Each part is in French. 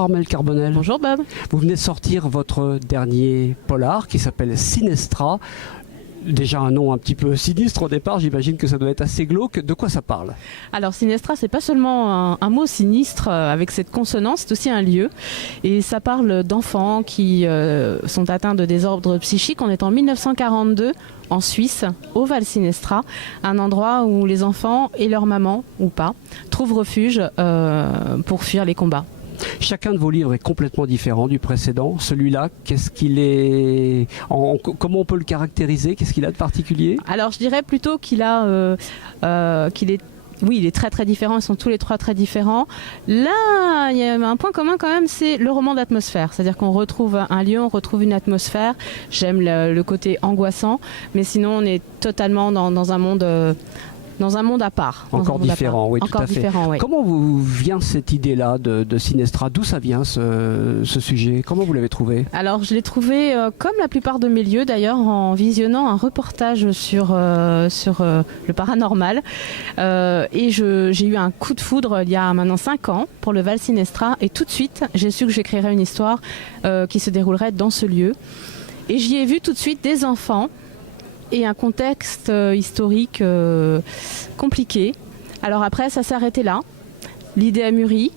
Armelle Carbonel. Bonjour Bob. Vous venez de sortir votre dernier polar qui s'appelle Sinestra. Déjà un nom un petit peu sinistre au départ, j'imagine que ça doit être assez glauque. De quoi ça parle? Alors Sinestra, c'est pas seulement un mot sinistre avec cette consonance, c'est aussi un lieu. Et ça parle d'enfants qui sont atteints de désordres psychiques. On est en 1942 en Suisse, au Val Sinestra, un endroit où les enfants et leurs mamans, ou pas, trouvent refuge pour fuir les combats. Chacun de vos livres est complètement différent du précédent. Celui-là, qu'est-ce qu'il est comment on peut le caractériser? Qu'est-ce qu'il a de particulier? Alors je dirais plutôt qu'il est oui, il est très très différent, ils sont tous les trois très différents. Là, il y a un point commun quand même, c'est le roman d'atmosphère. C'est-à-dire qu'on retrouve un lieu, on retrouve une atmosphère. J'aime le côté angoissant, mais sinon on est totalement dans un monde à part. Encore différent, oui, Encore tout à fait. différent, oui. Comment vous vient cette idée-là de Sinestra? D'où ça vient ce sujet? Comment vous l'avez trouvé? Alors je l'ai trouvé, comme la plupart de mes lieux d'ailleurs, en visionnant un reportage sur le paranormal. Et j'ai eu un coup de foudre il y a maintenant 5 ans pour le Val Sinestra. Et tout de suite, j'ai su que j'écrirais une histoire qui se déroulerait dans ce lieu. Et j'y ai vu tout de suite des enfants et un contexte historique compliqué. Alors après, ça s'est arrêté là. L'idée a mûri.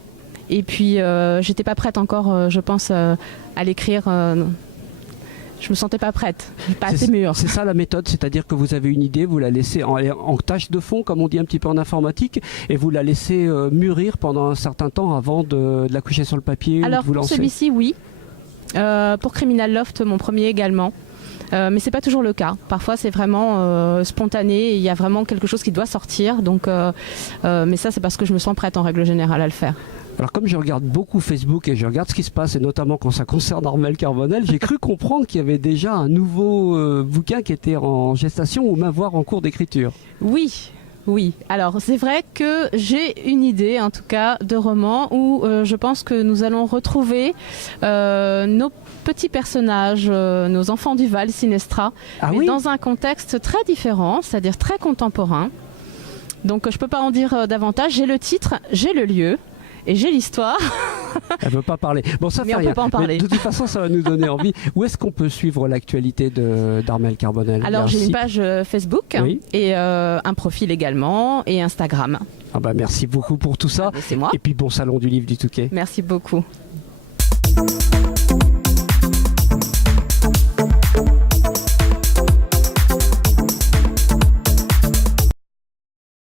Et puis, j'étais pas prête encore, je pense, à l'écrire. Je me sentais pas prête, pas assez mûre. C'est ça la méthode, c'est-à-dire que vous avez une idée, vous la laissez en tâche de fond, comme on dit un petit peu en informatique, et vous la laissez mûrir pendant un certain temps avant de la coucher sur le papier. Alors ou de vous pour lancer. celui-ci, oui. Pour Criminal Loft, mon premier également. Mais c'est pas toujours le cas. Parfois c'est vraiment spontané et il y a vraiment quelque chose qui doit sortir. Donc, mais ça c'est parce que je me sens prête en règle générale à le faire. Alors comme je regarde beaucoup Facebook et je regarde ce qui se passe, et notamment quand ça concerne Armelle Carbonel, j'ai cru comprendre qu'il y avait déjà un nouveau bouquin qui était en gestation ou même voire en cours d'écriture. Oui. Oui, alors c'est vrai que j'ai une idée en tout cas de roman où je pense que nous allons retrouver nos petits personnages, nos enfants du Val Sinestra, mais oui, dans un contexte très différent, c'est-à-dire très contemporain. Donc je ne peux pas en dire davantage, j'ai le titre, j'ai le lieu et j'ai l'histoire. Elle ne veut pas parler. Bon, ça Mais fait on rien. peut pas en parler. Mais de toute façon, ça va nous donner envie. Où est-ce qu'on peut suivre l'actualité d'Armelle Carbonel? Alors j'ai une page Facebook Oui. et un profil également et Instagram. Ah bah, merci beaucoup pour tout ça. C'est moi. Et puis bon salon du livre du Touquet. Merci beaucoup.